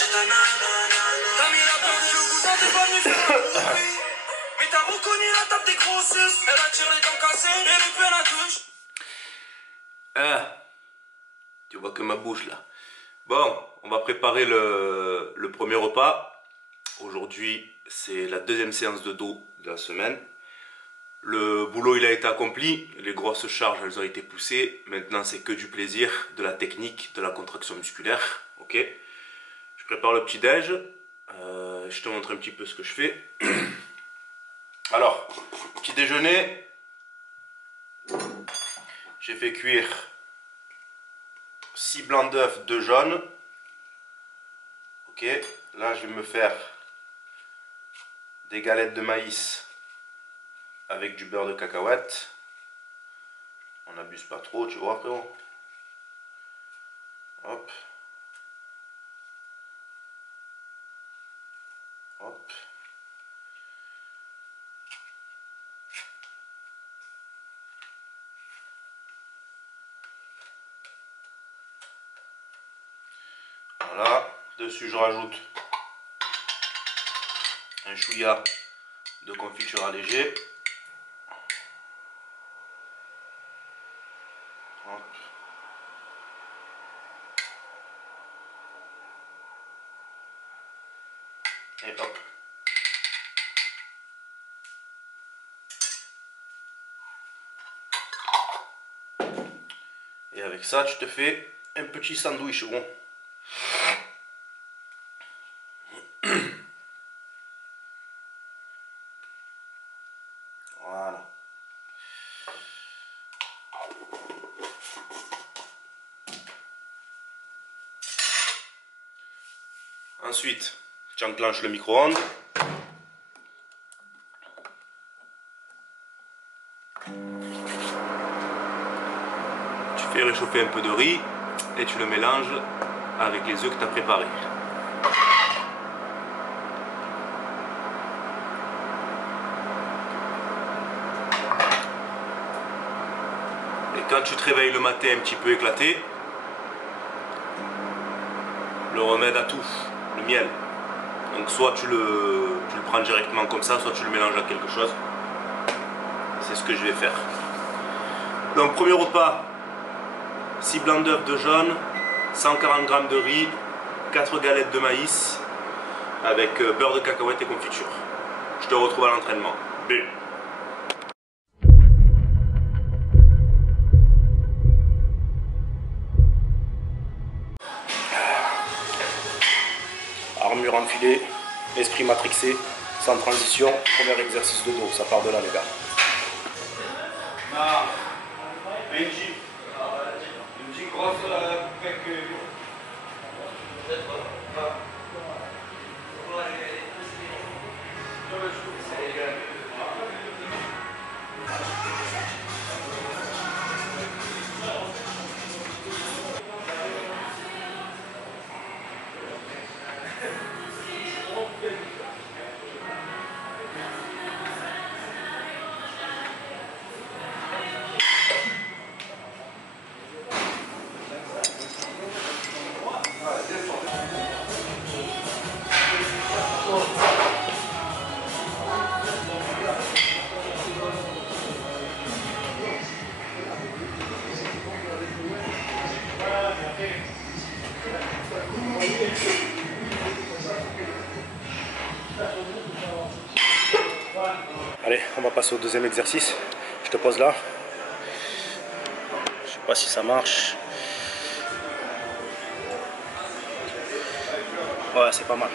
T'as mis la peur de loup, t'es pas venu faire un bruit. Mais t'as reconnu la table des grossesses. Elle attire les dents cassées et les peines à touche. Tu vois que ma bouche là. Bon, on va préparer le premier repas. Aujourd'hui, c'est la deuxième séance de dos de la semaine. Le boulot il a été accompli, les grosses charges elles ont été poussées. Maintenant c'est que du plaisir, de la technique, de la contraction musculaire. Ok. Je prépare le petit déj. Je te montre un petit peu ce que je fais. Alors, petit déjeuner. J'ai fait cuire 6 blancs d'œufs, 2 jaunes. Ok. Là je vais me faire des galettes de maïs avec du beurre de cacahuète. On n'abuse pas trop, tu vois frérot. Hop. Hop. Voilà. Dessus je rajoute un chouïa de confiture allégée. Hop. Et hop. Et avec ça, tu te fais un petit sandwich rond. Voilà. Ensuite, tu enclenches le micro-ondes. Tu fais réchauffer un peu de riz et tu le mélanges avec les œufs que tu as préparés. Et quand tu te réveilles le matin un petit peu éclaté, le remède à tout, le miel. Donc soit tu le prends directement comme ça, soit tu le mélanges à quelque chose. C'est ce que je vais faire. Donc premier repas, 6 blancs d'œufs, 2 jaunes, 140 g de riz, 4 galettes de maïs avec beurre de cacahuète et confiture. Je te retrouve à l'entraînement. B. Armure enfilée, esprit matrixé, sans transition, premier exercice de dos, ça part de là les gars. Benji, une petite grosse avec... Allez, on va passer au deuxième exercice. Je te pose là. Je sais pas si ça marche. Ouais, c'est pas mal.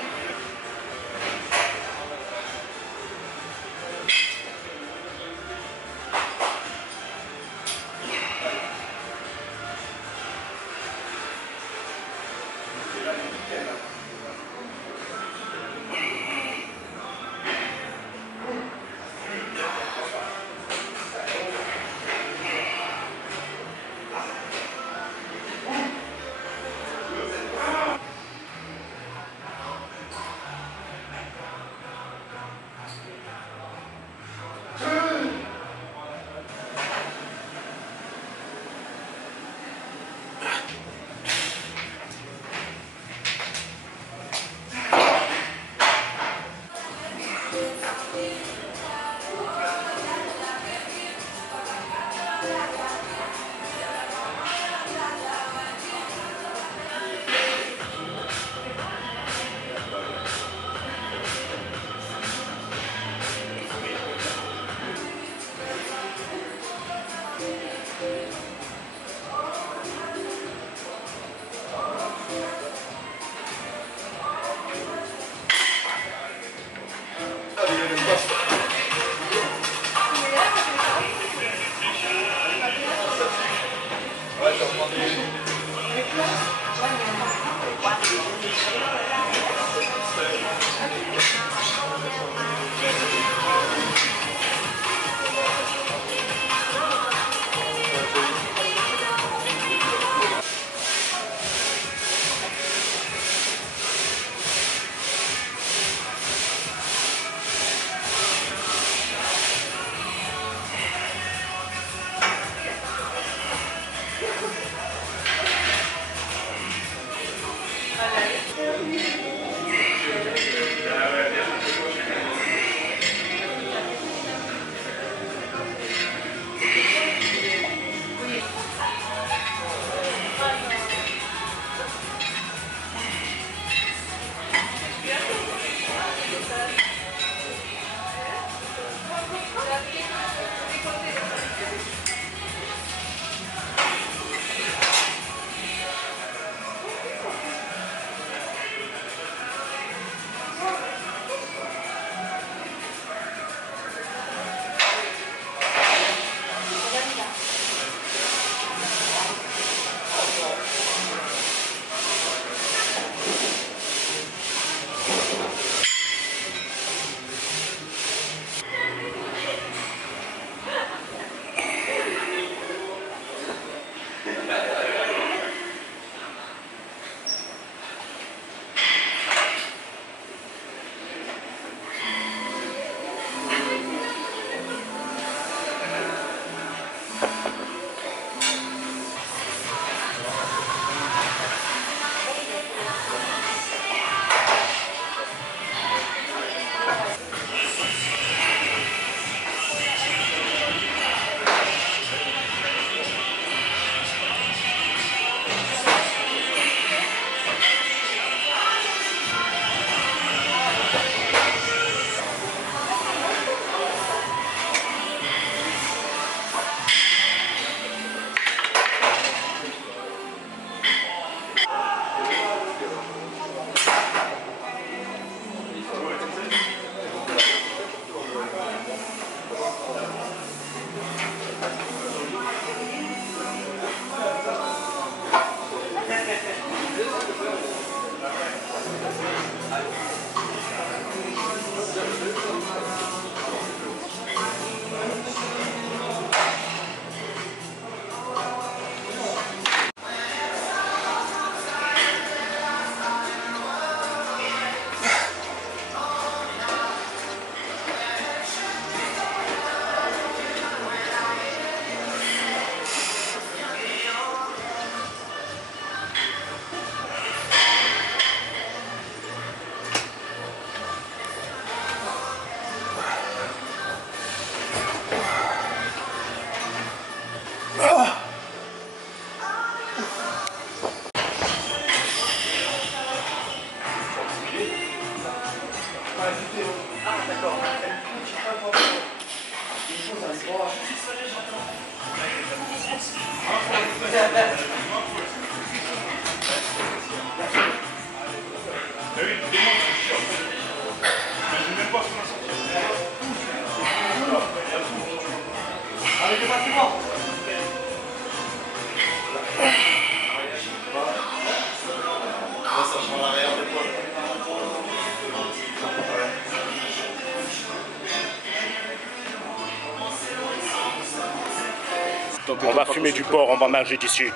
On va fumer du porc, on va manger des chiens.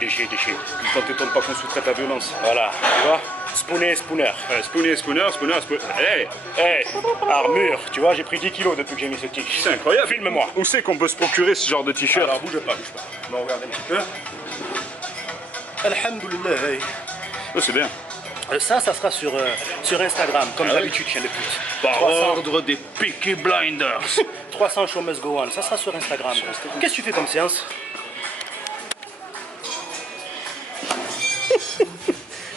Quand t'étonnes pas qu'on sous-traite la violence. Voilà, tu vois. Spooner. Spooner. Hey, Hey, armure, tu vois, j'ai pris 10 kilos depuis que j'ai mis ce t-shirt. c'est incroyable. Filme-moi. Où c'est qu'on peut se procurer ce genre de t-shirt? Alors bouge pas. Bon, regardez un petit peu. Alhamdoulilah. Oh, c'est bien. Ça sera sur Instagram, comme d'habitude chez le pute. Par 300 ordre des Peaky Blinders. 300 show must go on, ça sera sur Instagram. Qu'est-ce que tu fais comme séance?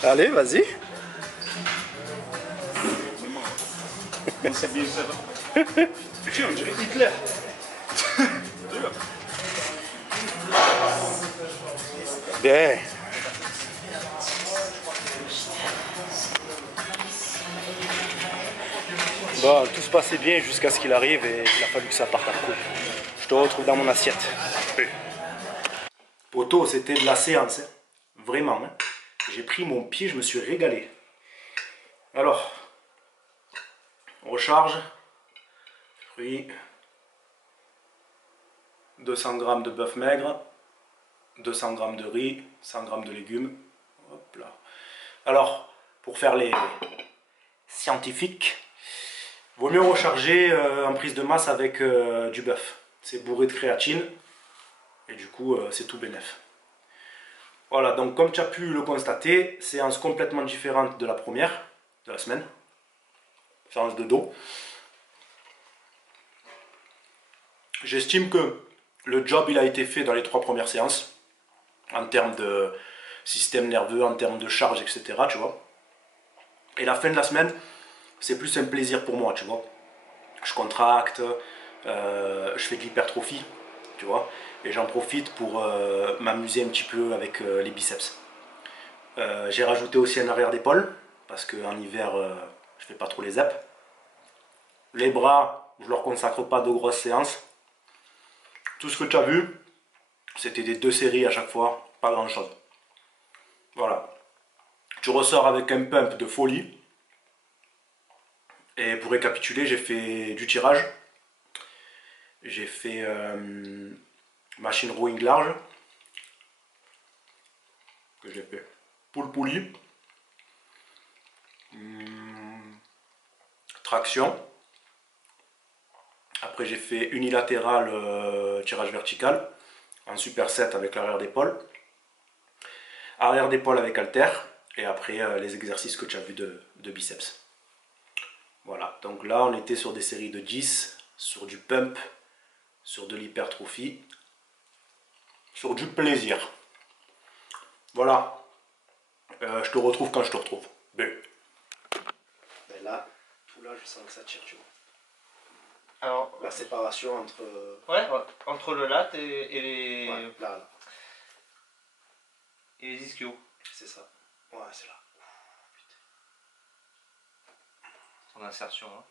Allez, vas-y. C'est bien ça. Tiens, on dirait Hitler. Bien. Bon, tout se passait bien jusqu'à ce qu'il arrive et il a fallu que ça parte à coup. Je te retrouve dans mon assiette. Poto, c'était de la séance, hein. Vraiment. Hein. J'ai pris mon pied, je me suis régalé. Alors, on recharge. Fruits. 200 g de bœuf maigre. 200 g de riz. 100 g de légumes. Hop là. Alors, pour faire les scientifiques, vaut mieux recharger en prise de masse avec du bœuf. C'est bourré de créatine. Et du coup, c'est tout bénef. Voilà, donc comme tu as pu le constater, séance complètement différente de la première de la semaine. Séance de dos. J'estime que le job il a été fait dans les 3 premières séances. En termes de système nerveux, en termes de charge, etc. Tu vois. Et la fin de la semaine, c'est plus un plaisir pour moi, tu vois. Je contracte, je fais de l'hypertrophie, tu vois. Et j'en profite pour m'amuser un petit peu avec les biceps. J'ai rajouté aussi un arrière d'épaule, parce qu'en hiver, je fais pas trop les abs. Les bras, je leur consacre pas de grosses séances. Tout ce que tu as vu, c'était des 2 séries à chaque fois, pas grand chose. Voilà. Tu ressors avec un pump de folie. Et pour récapituler, j'ai fait du tirage. J'ai fait machine rowing large. Que j'ai fait pull pulley. Traction. Après j'ai fait unilatéral tirage vertical. En superset avec l'arrière d'épaule. Arrière d'épaule avec halter. Et après les exercices que tu as vu de biceps. Voilà, donc là on était sur des séries de 10, sur du pump, sur de l'hypertrophie, sur du plaisir. Voilà, je te retrouve quand je te retrouve. B. Ben là, tout là, je sens que ça tire, tu vois. Alors, La séparation entre... ouais, entre le lat et les, Ouais, là, et les ischios. c'est ça. Ouais, c'est là. En insertion. Hein.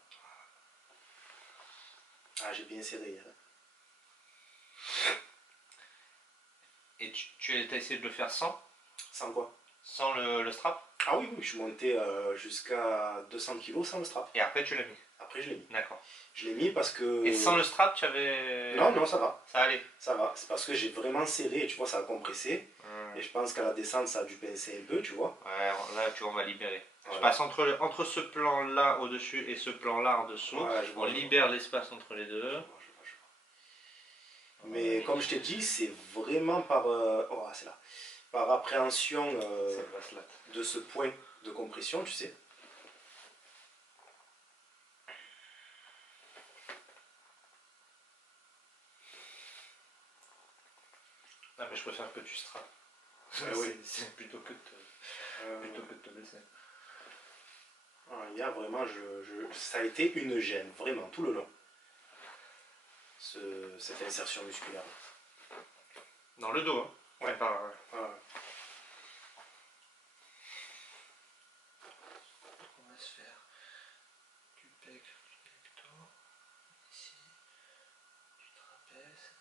Ah, j'ai bien serré. Hein. Et tu as essayé de le faire sans Sans le strap? Ah oui, oui, je suis monté jusqu'à 200 kg sans le strap. Et après tu l'as mis? Après, je l'ai mis. D'accord. Je l'ai mis parce que... Et sans le strap, tu avais... Non, non, ça va. Ça allait? Ça va. C'est parce que j'ai vraiment serré, tu vois, ça a compressé. Et je pense qu'à la descente, ça a dû pincer un peu, tu vois. Ouais, là, tu vois, on va libérer. Voilà. Je passe entre ce plan-là au-dessus et ce plan-là en dessous. Ouais, je vois, on je vois. libère l'espace entre les deux. Je vois. Mais comme je t'ai dit, c'est vraiment par... oh, c'est là. Par appréhension de ce point de compression, tu sais. Ah, mais je préfère que tu straps. oui. C'est plutôt que de te blesser. Il y a vraiment, ça a été une gêne, vraiment, tout le long. Cette insertion musculaire. Dans le dos, hein? Ouais. Par... Ouais. On va se faire du pec, du pecto, ici, du trapèze.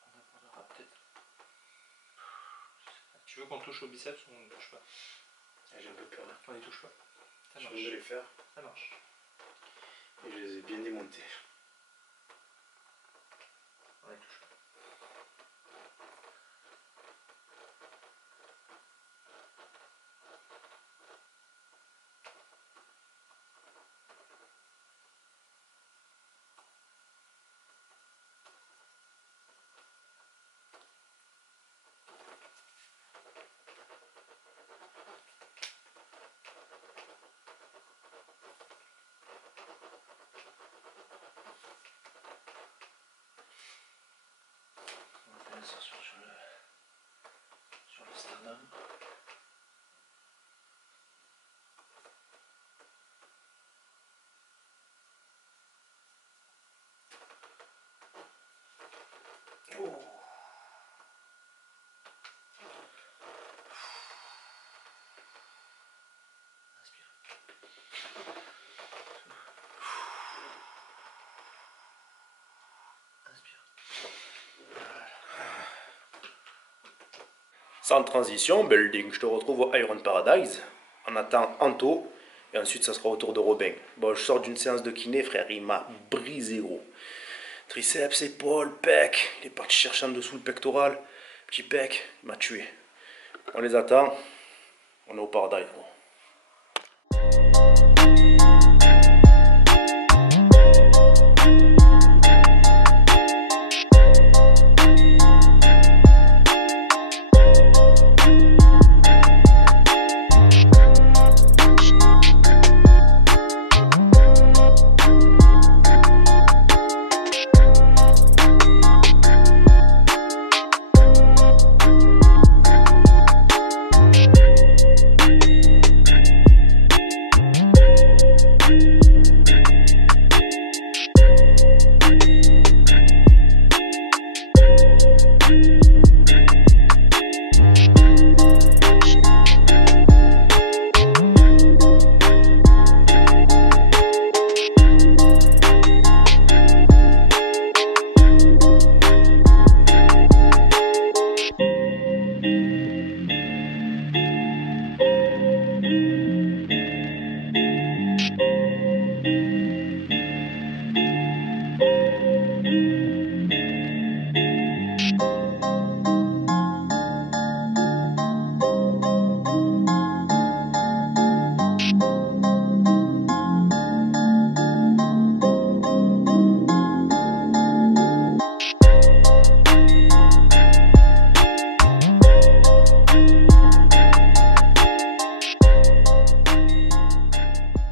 On abordera peut-être. Tu veux qu'on touche au biceps ou on ne touche pas? J'ai un peu peur. On n'y touche pas. Ça Je marche. viens de les faire Ça marche. et je les ai bien démontés. On n'y touche pas. On va faire l'insertion sur le sternum. Sans transition, building, je te retrouve au Iron Paradise. On attend Anto et ensuite ça sera au tour de Robin. Bon, je sors d'une séance de kiné, frère, il m'a brisé gros. Triceps, épaules, pec, il est parti chercher en dessous le pectoral, petit pec, il m'a tué. On les attend, on est au Paradise gros.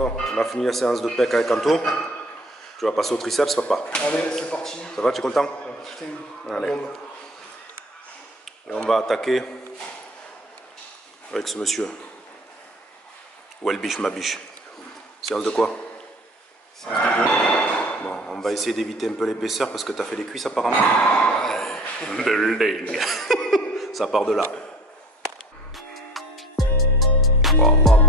Bon, on a fini la séance de pec avec Anto. Tu vas passer au triceps, papa. Allez, c'est parti. Ça va, tu es content? Putain. Allez. Et on va attaquer avec ce monsieur. Ou elle biche ma biche. Séance de quoi? Bon, on va essayer d'éviter un peu l'épaisseur parce que tu as fait les cuisses apparemment. Ça part de là. Bon, bon.